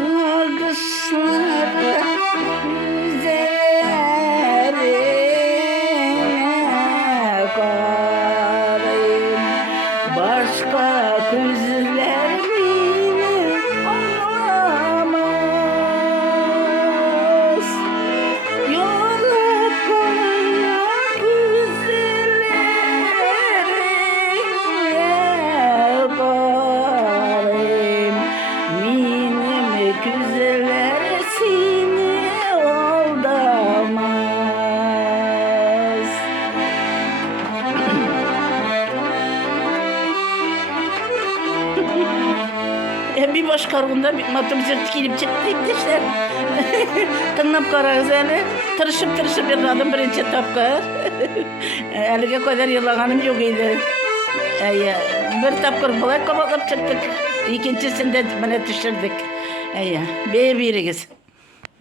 Bakışları üzerine karayım. Başka gözlerini anlamaz. Yolatkanına güzellerine karayım. Minimi güzeller seni aldamaz. Bir baş kargında bir matımızı tikilip çıktı işte. Kınlap karakzeli. Tırışıp yılladım birinci tapkır. Elige kadar yıllağanım yok idi. Bir tapkır bulay kapatıp çıktık. İkincisinde bana düşürdük. Beye birigiz.